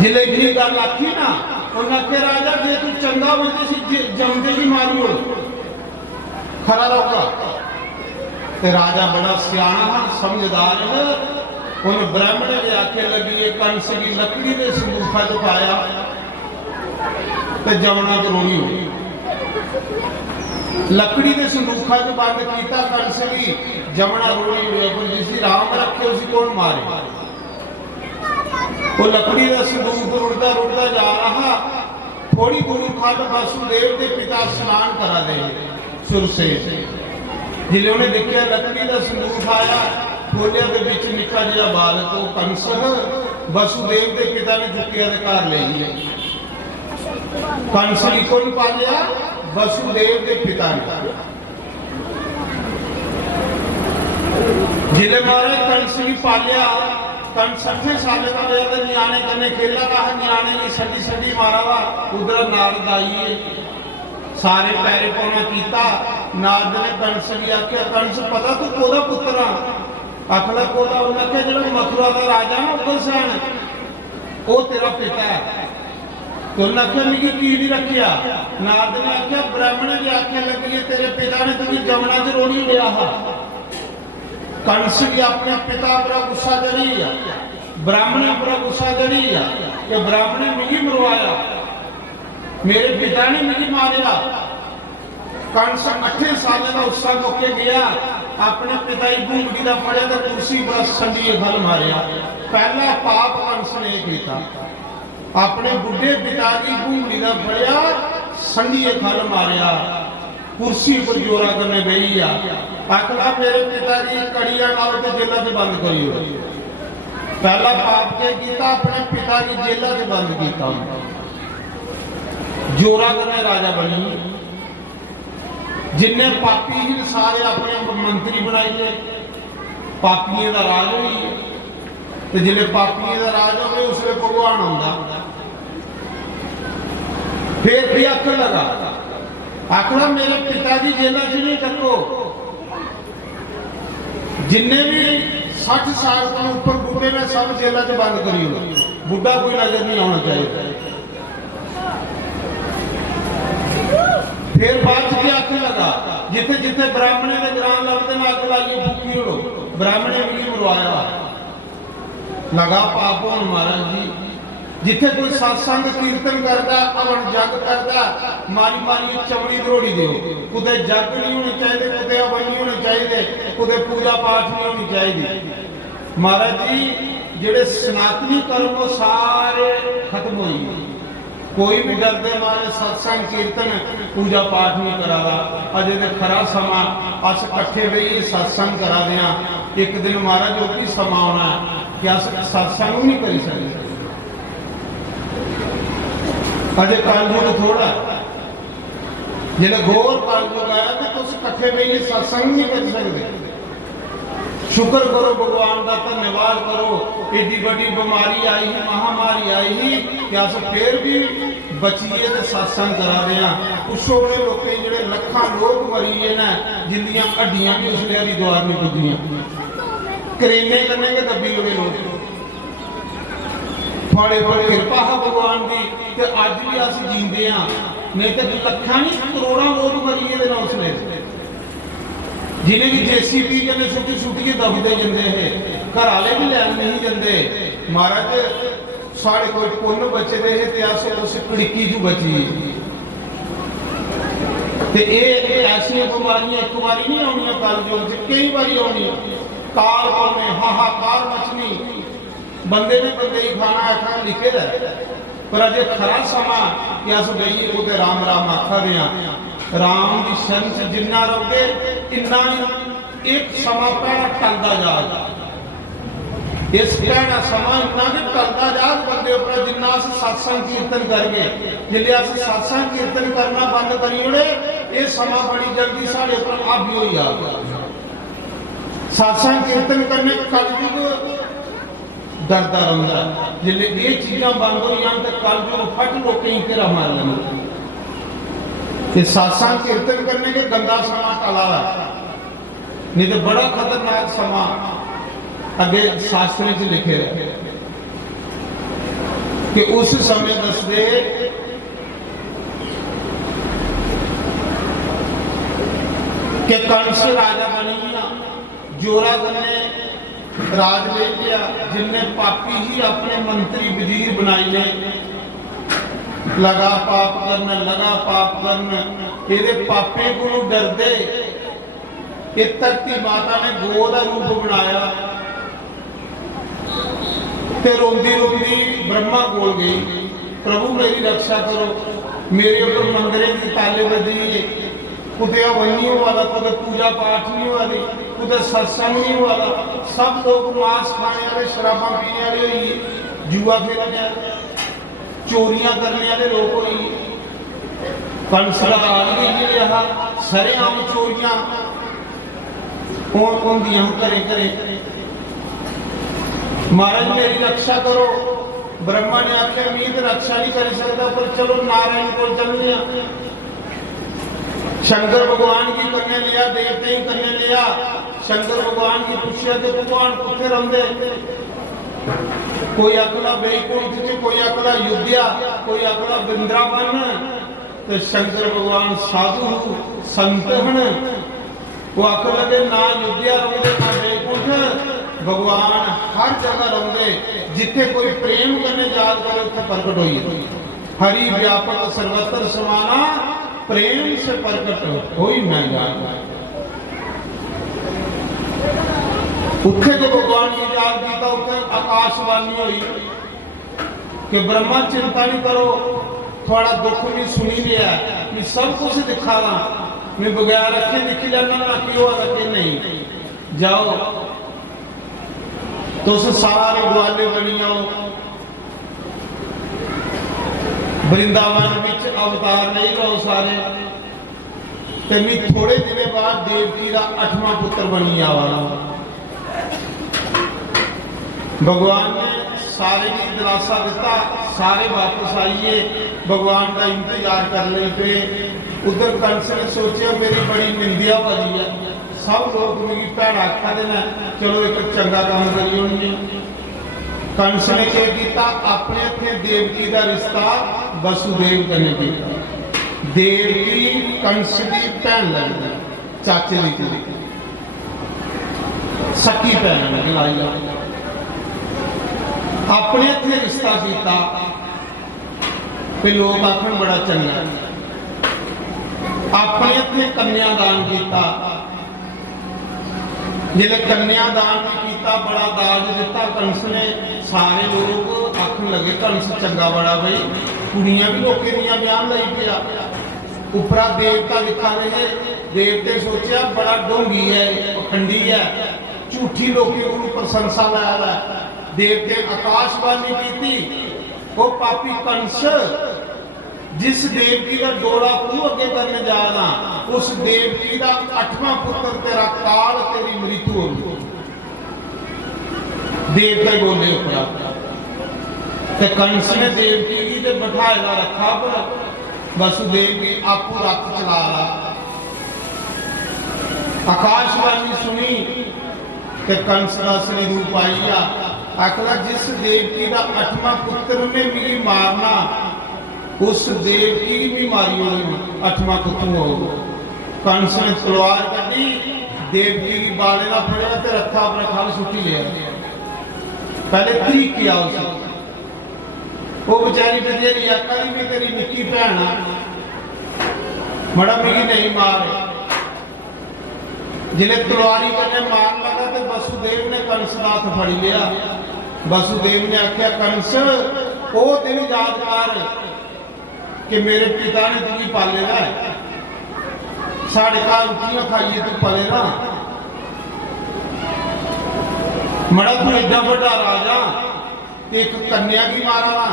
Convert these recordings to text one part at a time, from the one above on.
जिले इतनी गल आखी ना उन्हें आखे राजा जे तू चंगा बनते जमते ही मारी हो खरा रहोगा। ते राजा बड़ा सियाना समझदार है, उन्हें ब्राह्मण ने आखे लगी एक कंस की लकड़ी ने संदूखा च पाया ते जमना जरूरी हो। लकड़ी ने संदूखा च बंद किया कंस की जमना रोड़ी हो। जिसी राम रखे उसी कौन मारे। वो लकड़ी का संदूक रुड़ता रुड़ता जा रहा, थोड़ी दूर खड़ वसुदेव के पिता स्नान करा दे सुर से। जिले उन्हें देखा लकड़ी का संदूक आया, खोलिया के बीच निका जिहा बालक वो कंस वसुदेव के पिता ने चुकिया घर ले गया। कंस की कौन पालिया? वसुदेव के पिता ने। जिले मारे कंस की पालिया, कंस 60 साल का होया नियाने कने खेला रहा, नियाने की सड़ी सड़ी मारा वा। उधर नारद आई सारे पैरे पौना किया। नारद ने कंस की आख्या कंस पता तू कोदा पुत्र आ? आखला कोदा उन्हें आख्या जो मथुरा का राजा ना उग्रसेन वो तेरा पिता है। तो उन्हें आख्या मिगी की नहीं रखिया। नारद ने आख्या ब्राह्मण ने आख्या लगी है तेरे पिता ने तुझे जमुना च रोड़ी लिया हा। कंस की अपने पिता पर गुस्सा चढ़ी है, ब्राह्मण पर गुस्सा चढ़ी है कि ब्राह्मण ने मिगी मरवाया, मेरे पिता ने मिगी मारिया। कंस 8 साल का उत्साह मुके गया, अपने पिता की भूमि का फड़िया तो कुर्सी पर संडी फल मारिया। पहला पाप कंस ने किया, अपने बुढ़े पिता की भूमि का फड़िया संडी फल मारिया, कुर्सी पर जोरा करने बही आ। आखला मेरे पिता की कड़िया लाओ तो जेल च बंद करियो। पहला पाप के किया, अपने पिता की जेल च बंद किया, जोरा करने राजा बनी। जिन्हें पापी ही सारे अपने मंत्री बनाइए, पापियों का राज हुई। तो जिले पापियों का राज हो उसमें भगवान आता। फिर भी आखन लगा, आखना मेरे पिता की जेल च नहीं टको। जिन्हें भी 60 साल के ऊपर बुढ़े ने सब जेल च बंद करियो, बुढ़ा कोई नजर नहीं आना चाहिए। फिर बाद के आखे लगा जिथे जिथे ब्राह्मणे ने ग्राम लगते ना अग लाइए फूकी उड़ो, ब्राह्मणे भी मरवाया लगा पाप होन महाराज जी। जिथे कोई सत्संग कीर्तन करता हवन जग करता मारी मारी चमड़ी दरोड़ी दो। कुते जग नहीं होने चाहिए, कुते हवन नहीं होने चाहिए, कुते पूजा पाठ नहीं होनी चाहिए। महाराज जी जेडे सनातनी कर्म वो सारे खत्म हो गए। कोई भी डरते मारे सत्संग कीर्तन पूजा पाठ नहीं करावा। अजे तो खरा समा अस कट्ठे बही सत्संग करा दें। एक दिन महाराज जो भी समा आना कि अस सत्संग नहीं करी सकते। अजे कलयुग थोड़ा जो घोर कलयुग आया तो तुम कट्ठे बही सत्संग नहीं कर सकते। शुक्र करो भगवान का, धन्यवाद करो। एडी बड़ी बीमारी आई ही, महामारी आई ही कि अस फिर भी बचिए तो सत्संग करा रहे हैं। पुछो बड़े लोग जो लखा लोग मरीए ना जिंदियां हड्डियां भी उसले हरिद्वार नहीं पुजियां, करेने करने के दबी लगे लोग। बड़े बड़े कृपा है भगवान की कि अज भी अस जींदे हाँ, नहीं तो लखा नहीं करोड़ा लोग मरीए ना उसले। जिन्हें भी JCB जने सुटी सुटिए दबते जाते हैं, घर वाले भी लैन नहीं जाते। महाराज साढ़े कोई पुण्य बचे दे ते अस उस कड़िकी चू बची। ते ऐसिया बीमारियां एक बारी नहीं आनिया, कलयुग कई बारी आनी। काल में हाहाकार मचनी, बंदे ने बंदे ही खाना है लिखे है। पर अजे खरा समा कि अस गई वो राम राम आखा रहे राम की शरण से जिन्ना रहोगे इन्ना एक समा पैना टलता जाएगा। इस कहना समा इन्ना कि टलता जाए बंदे उपर जिन्ना अस सत्संग कीर्तन करके। जिले अस सत्संग कीर्तन करना बंद करिए ये समा बड़ी जल्दी साढ़े उपर हावी हो जाएगा। सत्संग कीर्तन करने कलयुग डरता रहता। जिले ये चीज़ां बंद हो तो कलयुग फट लोग घेरा मार लेंगे। सत्संग कीर्तन करने के गंदा समा टला है, नहीं तो बड़ा खतरनाक समा अगे शास्त्र लिखे है। कि उस समय दसदे कि कंस राजा बनी गया, जोरा ने राज ले लिया, जिनने पापी ही अपने मंत्री वजीर बनाई ने, लगा पाप करना ये पापे को डरदे ये धरती माता ने गो का रूप बनाया ते रोंदी रोंदी ब्रह्मा कोल गई, प्रभु मेरी रक्षा करो, मेरे ऊपर मंदिर की ताले बजी, कुते बनी वाला, कुते पूजा पाठ नहीं वाली, कुते सत्संग नहीं वाला, सब लोग मांस खाने वाले, शराबा पीने वाले हुई, जुआ खेलने वाले, चोरियां करने वाले लोग हुई, कंस का आल भी रहा, सरेआम चोरियां होंदियां करे करे। महाराज मेरी रक्षा करो, ब्रह्मा ने आख्या मीत रक्षा नहीं कर सकता, पर चलो नारायण को चलने, शंकर भगवान की करने लिया, देवते ही करने लिया, शंकर भगवान की पूछा तो भगवान कुत्थे रंदे, कोई अगला बैकुंठ च, कोई अगला युद्धिया, कोई अगला वृंदावन, तो शंकर भगवान साधु संत हन, वो आखर लगे ना युद्धिया रंदे ना बैकुंठ, भगवान हर जगह रंदे, जिथे कोई प्रेम करने याद करे उसे प्रकट होइए, हरि व्यापक सर्वत्र समाना, प्रेम से प्रकट हो ही नहीं जाता। उठे को भगवान की याद किया, उठे आकाशवाणी हुई कि ब्रह्मा चिंता नहीं करो, थोड़ा दुख भी सुनी लिया, मैं सब कुछ दिखा रहा, मैं बगैर रखे दिखी जाना ना क्यों रखे नहीं, जाओ तो सारे ग्वाले बनी जाओ, वृंदावन विच अवतार नहीं लो सारे, ते मैं थोड़े दिन बाद देवकी का 8वां पुत्र बनी आवाला। भगवान ने सारे की दिलासा दिता, सारे वापस आइए, भगवान का इंतजार कर ले पे। उधर कंस ने सोचा मेरी बड़ी निंदिया बनी है, सब लोग मेरी भैन आखा देना, चलो एक चंगा काम करिए उन्हें। कंस ने क्या किया, अपने अपने देवकी का रिश्ता वसुदेव कने किया, देवकी कंस की भैन लगती, चाचे की सकी भैन लाई, अपने इतने रिश्ता किया, लोग आखन बड़ा चंगा, अपने इतने कन्यादान किया, जिले कन्यादान भी किया, बड़ा दाज दिता कंस ने, सारे लोग आखन लगे कंस चंगा बड़ा भाई, कुड़ियां भी लोग ब्याह लाई पिया, उपरा देवता दिखा रहे, देवते सोचा बड़ा ढोंगी है, पखंडी है, झूठी लोगों को प्रशंसा लाया, देवते आकाशवाणी की थी, वो पापी कंस जिस देवकी का डोरा तू अगे करने जा रहा, उस देवकी का 8वां पुत्र तेरा काल, तेरी मृत्यु होगी। देवता बोले उपरा, कंस ने देवकी की ते बैठाया रखा, पर वसुदेव की आपू रथ चला रहा। आकाशवाणी सुनी ते कंस का असली रूप आई, आखला जिस देवकी का 8वां पुत्र ने मिली मारना, उस देवकी की भी मारी होगी, 8वां पुत्र हो। कंस ने तलवार कटी, देवकी की बाले का फड़िया ते रखा अपना खल सुटी लिया, पहले त्री किया उसे, वो बेचारी बजेरी आखा भी तेरी निक्की भैन बड़ा मिगी नहीं मार, जिन्हें तलवारी करने मार लगा तो वसुदेव ने कंस का हाथ फड़ लिया। वसुदेव ने आख्या कंस वो दिन याद कर कि मेरे पिता ने तुझी पालेगा, साढ़े घर रोटियां खाइए तू पलेगा, मड़ा तू एडा बड़ा राजा, एक कन्या की मारा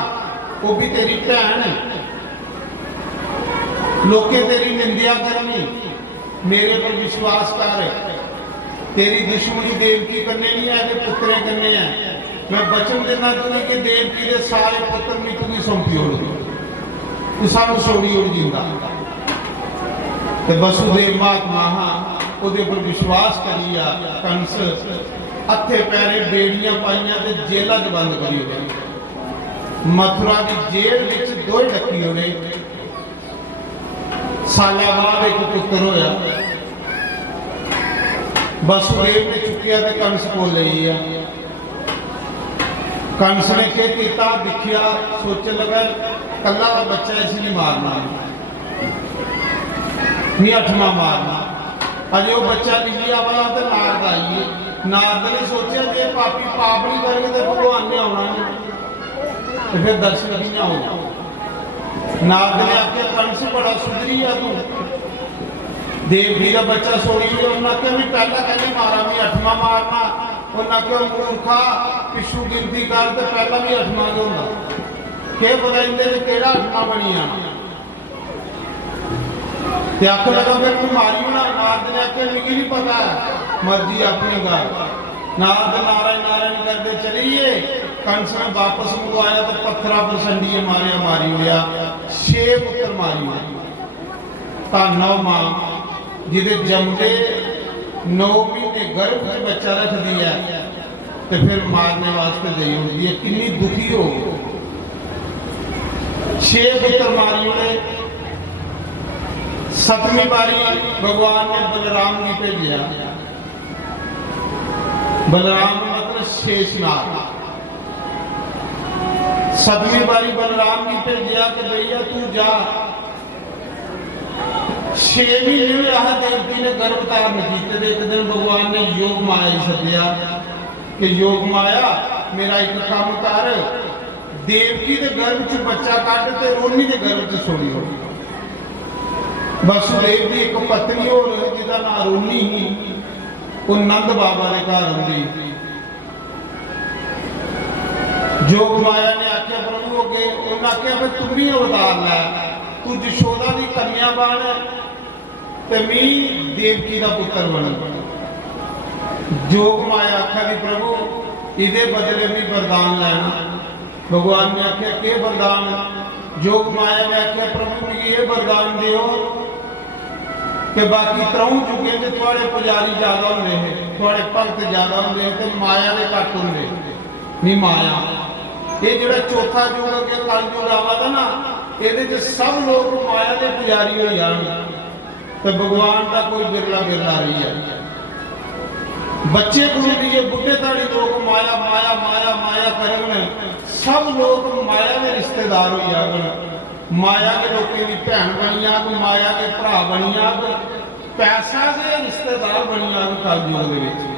वो भी तेरी भैन, लोके तेरी निंदिया करनी, मेरे पर विश्वास कर, तेरी दुश्मनी देवकी करने नहीं है, पुत्रे करने हैं। मैं वचन देना तुझे कि देवकी के सारे पुत्र भी तुझी सौंपी हो, तू सब छोड़ी हो जिंदा। वसुदेव महात्मा ਉਹਦੇ पर विश्वास करिया, कंस हथे पैरे बेड़ियां पाइया ते जेलों च बंद करी गए। मथुरा की जेल विच दो डकी होने साला बाद एक पुत्र होया। वसुदेव ने चुकिया तो कंस को ले लिया। कंस ने क्या किया, दिखिया, सोचने लगा कला का बच्चा इसलिए मारना नहीं, अठवां मारना। अजे वो बच्चा निकलिया वाला तो नारद आइए। नारद ने सोचा जे पापी पाप नहीं करेंगे तो भगवान ने आना नहीं, तो फिर दर्शन किया हो। नारद ने आख्या कंस बड़ा सुधरी है तू, देवकी का बच्चा सोड़ी। उन्हें आख्या भी पहला कहने मारा भी अठवां मारना। उन्हें आख्या मूर्खा पिछू गिनती कर तो पहला भी अठवां क्यों होता, क्या पता इन्हें केड़ा अठवां बनी आना। आख लगा फिर तू मारी होना। नारद ने आख्या मिगी नहीं पता, मर्जी अपनी गल। नारद नारायण नारायण करते चलिए। कंस ने वापस मंगवाया तो पत्थरा पर संडिये मारिया, मारी होया 6 पुत्र मारी होया। धन मां जिदे जमदे 9 महीने गर्भ में बच्चा रख दिया तो फिर मारने वास्ते दई होती है, कितनी दुखी हो। 6 पुत्र मारी होने। 7वीं बारी भगवान ने बलराम जी भेजा। बलराम मतलब शेषनाग। 7वीं बारी बलराम जी भेजा कि भैया तू जा। 6 महीने आह देवकी ने गर्भ धारण किए। एक दिन भगवान ने योग माया सद्या कि योग माया मेरा एक काम कर, देवकी के गर्भ च बच्चा कट ते रोनी के गर्भ च सोनी हो। वसुदेव की एक पत्नी और जिसका नाम रोनी ही, वो नंद बाबा के घर आती। जोग माया ने आख्या प्रभु अगे, उन्हें आख्या फिर तुम भी अवतार लै, तू जशोदा की कन्या बन ते मी देवकी का पुत्र बन। जोग माया आख्या भी प्रभु इहदे बदले भी वरदान लैना। भगवान ने आख्या के वरदान। जोग माया ने आख्या प्रभु मुझे ये वरदान दियो कि बाकी 3 चुके कि थोड़े पुजारी ज्यादा होंगे हैं, थोड़े भगत ज्यादा होंगे हैं, तो माया के घट होंगे नहीं। माया ये जो चौथा युग अगे कल युग आवा था ना, ये सब लोग माया के पुजारी हो जाएंगे, तो भगवान का कोई बिरला बिरला रही है। बच्चे को दिए बुढ़े ताड़ी लोग माया माया माया माया करेंगे, सब लोग माया के रिश्तेदार हो जाएंगे। माया के लोगों की भैन बनी आग, माया के भरा बनी आग, पैसा के रिश्तेदार बनी आग। कल युग के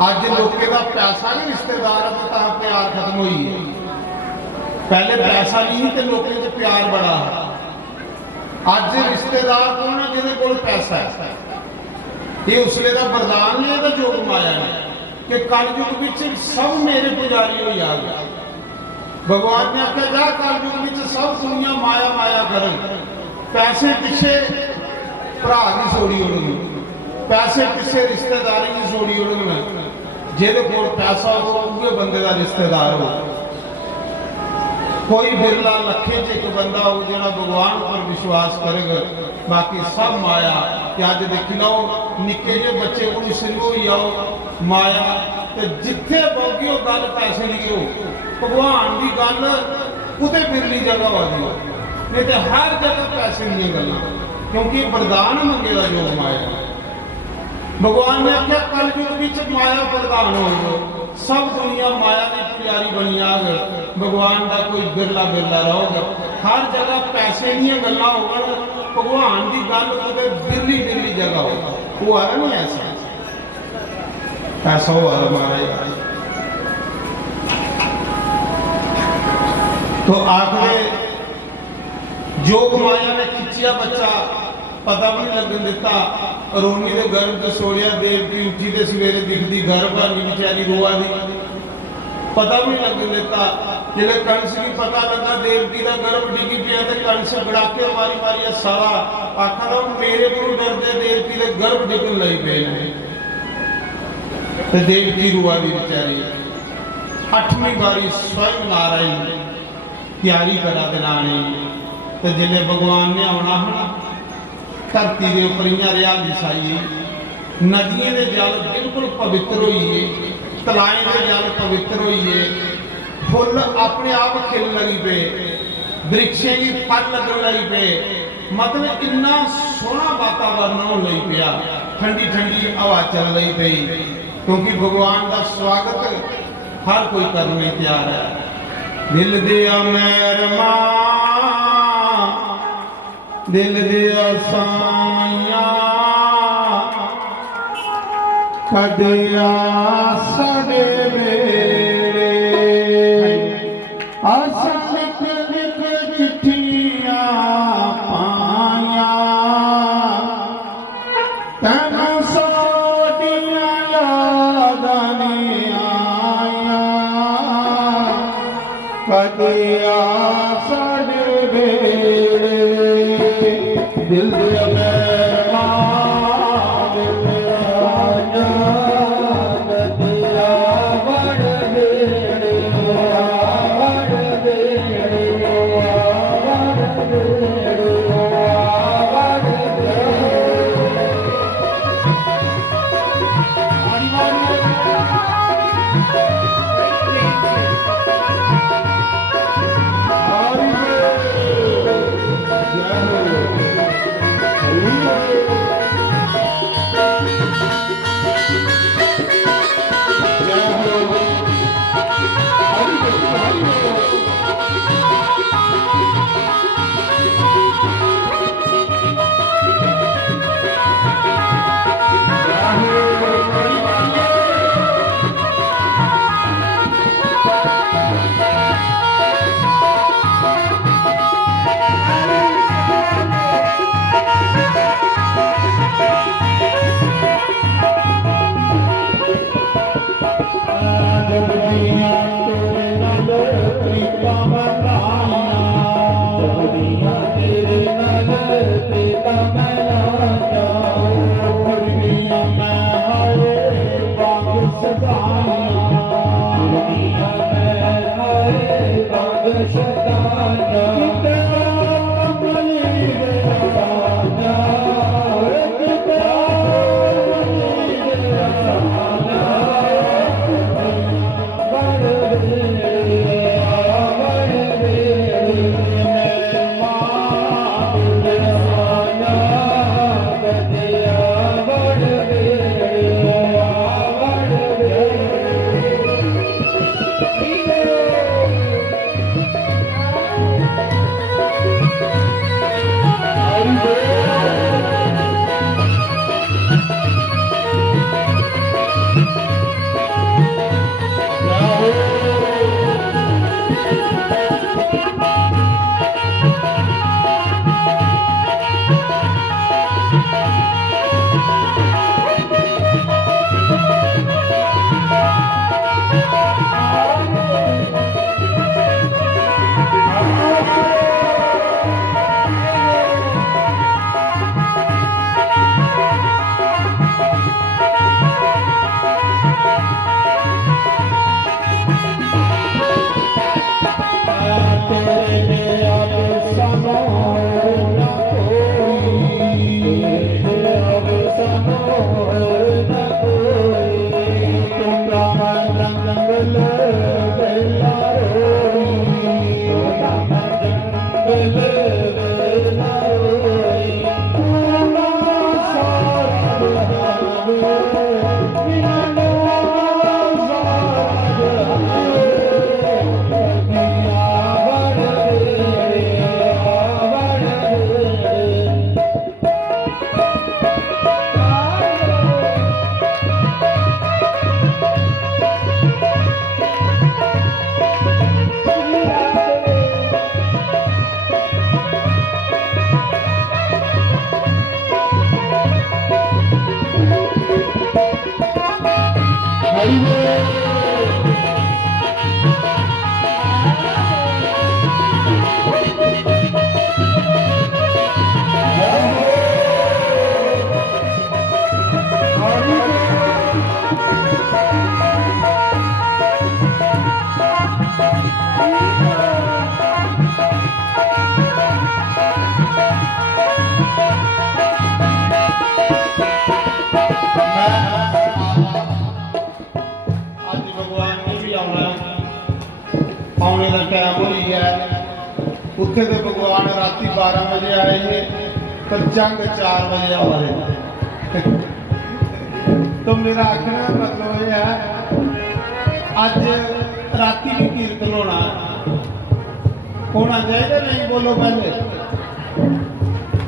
अज लोगों का पैसा के रिश्तेदार है तो प्यार खत्म हुई है। पहले पैसा नहीं तो लोगों से प्यार बड़ा है। अज रिश्तेदार कौन है जिहदे कोल पैसा है। ये उसले का वरदान नहीं है जोग माया ने कि कल युग में सब मेरे पुजारी हो जाएगा। भगवान ने आख्या जा कल युग में सब दुनिया माया माया करन, पैसे पिछे भरा की सोड़ी उड़नी, पैसे पिछे रिश्तेदारी की सोड़ी उड़नी। जिहदे कोल पैसा हो उहे बंदे का रिश्तेदार हो। कोई बिरला लखे च एक बंदा हो जो भगवान पर विश्वास करेगा, बाकी सब माया। कि अज देख लो निके जे बच्चे को शुरू हो जाओ माया, तो जिथे बोगी गल पैसे की हो, भगवान की गल उते बिरली जगह आ जाओ, नहीं तो हर जगह पैसे दी गल, क्योंकि वरदान मंगेगा जो माया। भगवान ने आख्या कल युग माया वरदान हो, सब दुनिया माया की पुजारी बनी आग। भगवान का कोई बिरला बिरला रहोगा, हर जगह पैसे दी गल्लां होवन, भगवान की गल उते बिरली बिरली जगह हो। वो आ रहा नहीं ऐसा ऐसा हो महाराज। तो आखिर जोग माया ने खिंचिया बच्चा, पता भी नहीं लगन दिता, रोनी के गर्भ च सोड़िया। देवकी उठी तो सवेरे दिखती गर्भ आनी बेचारी रोआ दी, पता भी नहीं लगन दिता। जिले कंस की पता लगा देवकी का गर्भ डिगी पिया तो कंस गड़ाके मारी मारी सारा आखा मेरे को डरते देवकी के गर्भ डिगन लग पे। देवकी रुआ दी बेचारी। 8वीं बारी स्वयं नारायण तैयारी करा दिलाने, तो जिले भगवान ने आना है धरती के उपर रियाली छाई, नदियों के जल बिल्कुल पवित्र होइए, तलाएं के जल पवित्र होइए, फुल अपने आप खिल लगी पे, वृक्षे की फल लगन लगी पे, मतलब इन्ना सोहना वातावरण हो लगी पिया, ठंडी ठंडी हवा चल रही पई, क्योंकि भगवान का स्वागत हर कोई करने तैयार है। दिल दिया मैरमा, दिल दिया साइया, कदिया सड़े मेरे, आशा लिख लिख चिट्ठियां पाया, तन सोडियां यादां ने आया, कदिया सड़े मेरे, दिल दिया मैरमा, दिल दिया उत्थे तो भगवान राती 12 बजे आए हैं तो जंग 4 बजे आ रहे। तो मेरा आखने का मतलब यह है अज राती भी कीर्तन होना चाहिए नहीं? बोलो पहले,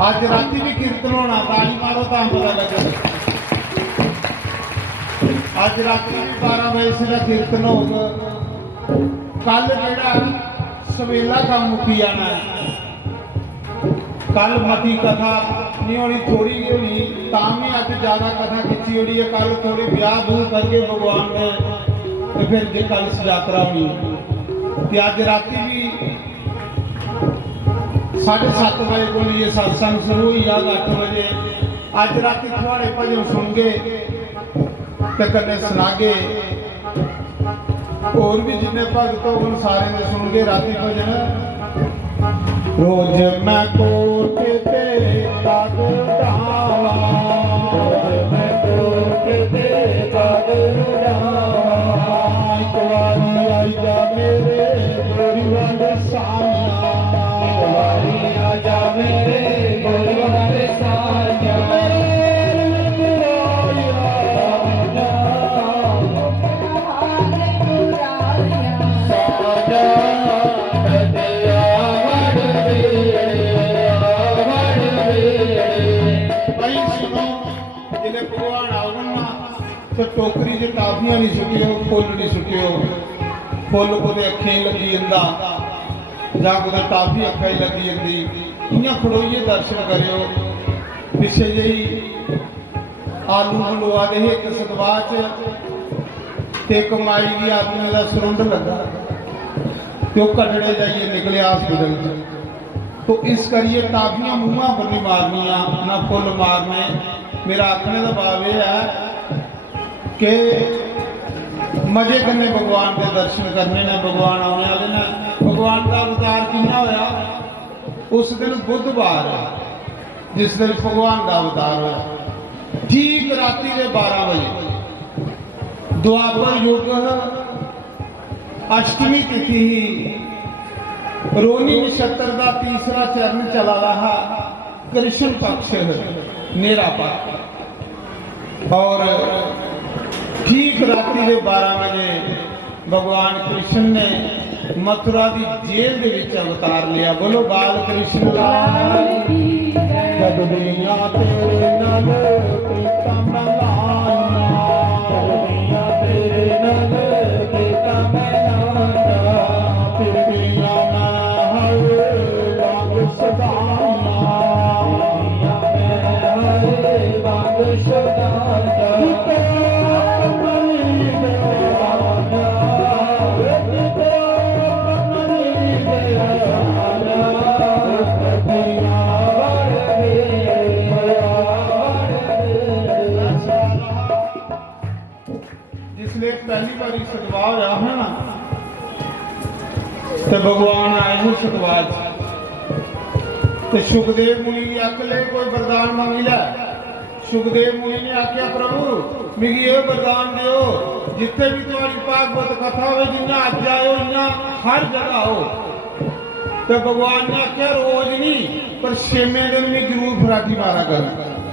अज राती भी कीर्तन होना, ताली मारो तो पता लगे। अज राती भी 12 बजे से कीर्तन होगा। कल जेड़ा सवेला काम मुकी जाना है, कल मती कथा नहीं होनी, थोड़ी ही होनी, तां भी अज ज़्यादा कथा खिंची होनी है। कल थोड़ी ब्याह बूह करके भगवान ने तो फिर जे कल यात्रा होनी कि अज राती भी 7:30 बजे को लिए सत्संग शुरू हुई, 8 बजे अज राती थोड़े भजन सुन गए तो कन्ने सुनागे, और भी जिन्ने भगत हो सारे ने सुन गए राती भजन। रोज मैं कोट ते पग डाला, रोज मैं कोट ते पग डाला, एक बारी आई जा मेरे गोरीवंद साया, एक बारी आ जा मेरे गोरीवंद साया, तो टोकरी च टाफियां नहीं सुटियो, फुल नहीं सुटियो, फुल कुते अखें लगी जंदा जां कुते टाफी अखा ही लगी जंदी, इयां खड़ोइए दर्शन करियो। पिछे जी आलू मंडवा दे एक सतवाह च एक माई की आदमी का सुरंड लगा तो कटड़े जाइए निकले हॉस्पिटल च। तो इस करिए टाफियां मूँह पर नहीं मारनिया, ना फुल मारने। मेरा आखने का भाव यह है कि मजे कन्ने भगवान के दर्शन करने ने, भगवान आने वाले ने। भगवान का अवतार कितना होया? उस दिन बुधवार जिस दिन भगवान का अवतार होया, ठीक राती के 12 बजे द्वापर युग अष्टमी तिथि ही रोनी नक्षत्र का तीसरा चरण चला रहा, कृष्ण पक्ष नेरा पक्ष, और ठीक राती के 12 बजे भगवान कृष्ण ने मथुरा की जेल के विच अवतार लिया। बोलो बाल कृष्ण लाल की जय। जब दुनिया तेरे नाल कीता मैं लाना, जब दुनिया तेरे नाल कीता मैं लाना, फिर दुनिया मैं हर वांग सदाना, दुनिया मैं हर वांग सदाना। पहली बार सतवाह होया है ना, तो भगवान आए हैं सतवाह तो सुखदेव मुनि की अख ले कोई वरदान मांगी लै। सुखदेव मुनि ने आख्या प्रभु मिगी ये वरदान दियो, जिथे भी तुम्हारी भागवत कथा हो, जिन्ना अज आयो इन्ना हर जगह हो। तो भगवान ने आख्या रोज नहीं पर छेवें दिन भी जरूर फराठी मारा कर।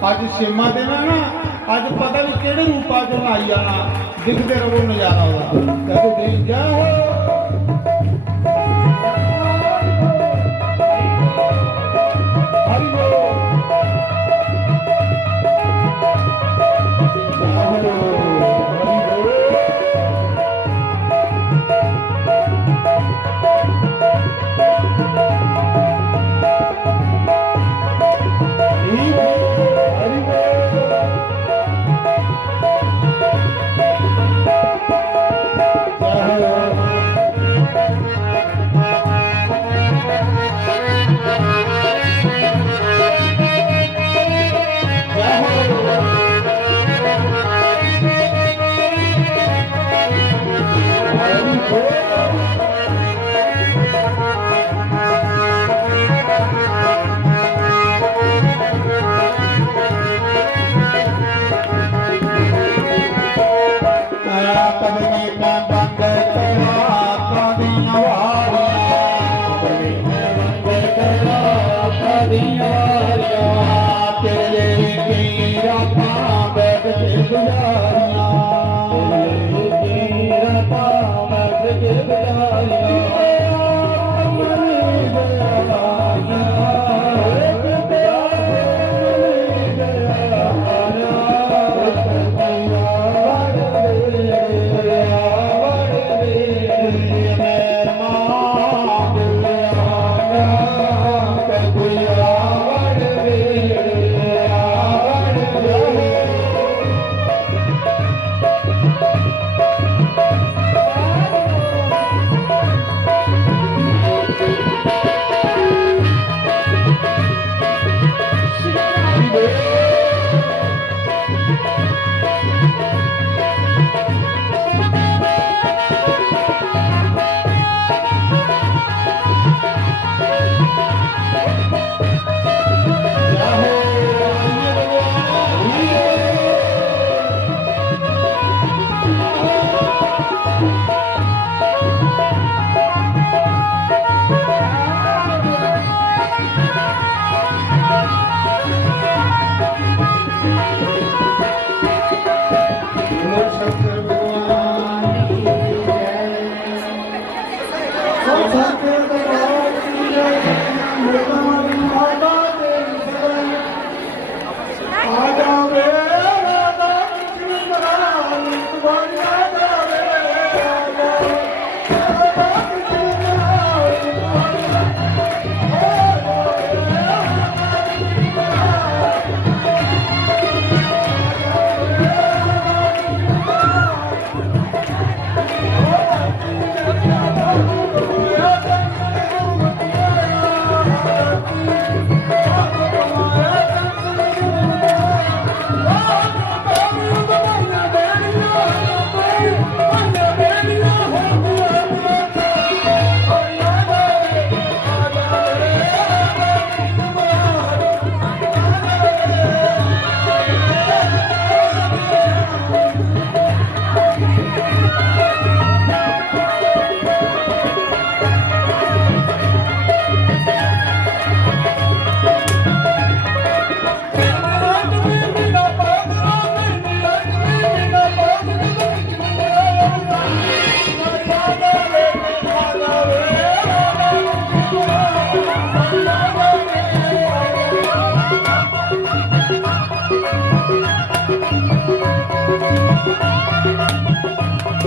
अज छेवां दिन है ना, अज पता नहीं केड़े रूपा च आई जाना, दिखते रहो नजारा होगा।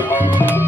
Thank you.